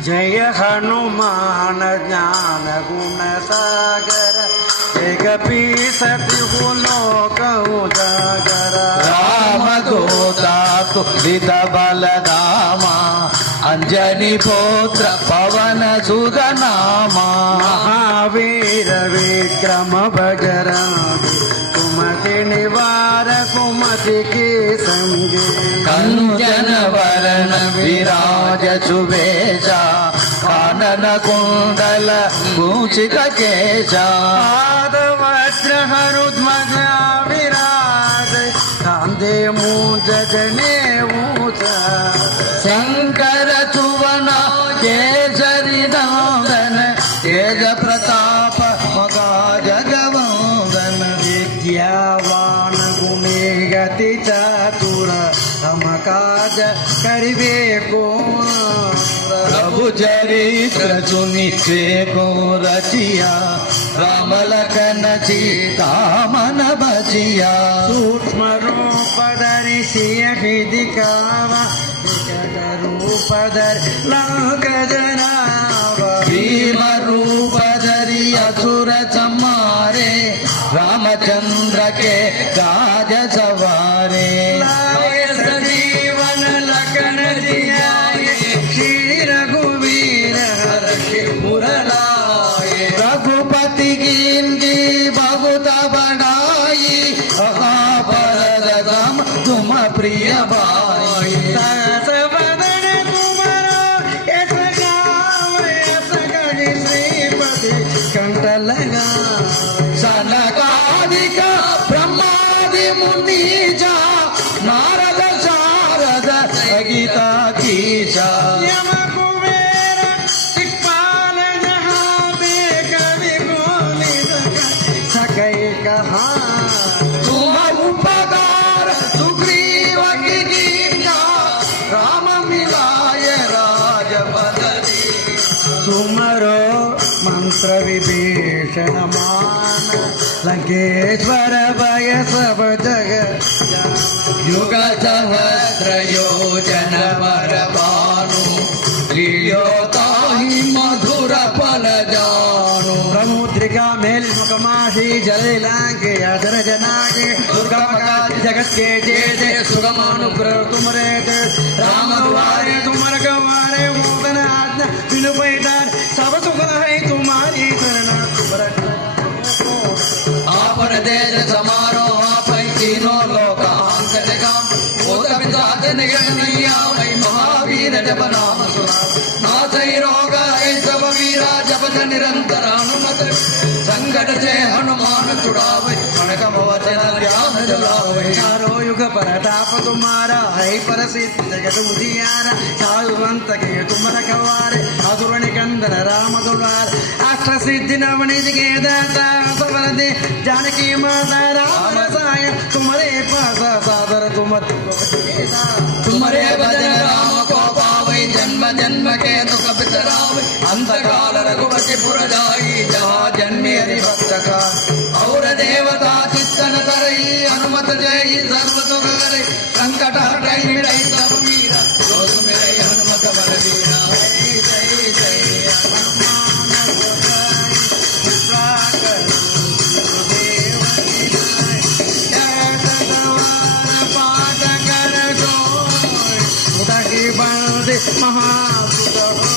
जय हनुमान ज्ञान गुण सागर एक पीसति लोक उजागर राम दूता तुलित बलधामा अंजनी पुत्र पवन सुत नामा महावीर विक्रम बजरंगी कुमति निवार कुमति के संगे कंचन वरण विराज सुबेशा कानन कुंडल मूषिक केशा वज्र हरुध्वज विराज कांधे मूंज जनेऊत शंकर सुवन केसरी नंदन तेज प्रताप मगा जगवंदन विद्यावान गुणी गति चतुर हम काज करिबे को प्रभु चरित्र सुनि को रचिया राम लखन सीता मन बचिया सूक्ष्म रूप धरि सियहि दिखावा विकट रूप धरि लंक जरावा भीम रूप धरि असुर संहारे रामचंद्र के काज सवारे सजीवन लखन जियाए श्री रघुवीर हर्षि उर लाए रघुपति कीन्ही बहुत बड़ाई अगापरद दाम तुम प्रिय भाई सहस वदन तुम्हारा यश गावे यश गणि श्रीपति कंठ लगा सनकादिक ब्रह्मादि मुनीजा नारद शारद गीता कीजा यम कुबेर दिक्पाल जहाँ पे कवि कोविद सकै कहा तुम उपकार सुग्रीव की कीन्हा राम मिलाए राजपद तुमरो मंत्र विभीषण मान लंकेश्वर भय सब जग युग सहस्र योजन पर भानु लील्योताहि मधुर फल जानु समुद्रिका मेल मुखमाशी जल लांगे अधर जनागे दुर्गा जगत के जय जय सुगमानुग्रह तुमरे राम द्वारे तुमर गवारे मोदन आज्ञा बिनु पैदार सब सुख है तुम्हारी शरण आपन देश समारो आप तीनों लोक अंत काम भूत पिशाच निकट नहीं आवै महावीर जप नाम सुना नासै रोग है सब वीरा जपत निरंतर हनुमत संकट से हनुमान छुड़ावे मनकम वचन ध्यान जलावे चारों युग परताप तुम्हारा है प्रसिद्ध जगत उजियारा साधुवंत के तुम रखवारे असुर निकंदन राम दुलार अष्ट सिद्धि नवनिध के दाता सबर दे जानकी माता राम रसाय तुम्हारे पास सादर तुम्हारे भजन राम को पावै जन्म जन्म के दुख बिसरावे अंत काल रघुपति पुर जाई जहाँ जन्मे हरि भक्त का और देवता चित्तन करई हनुमत जय सर्व सुख करे संकट हटई मिटई सब मीरा जो मेरे हनुमत बल बीरा जय जय जय महाभूत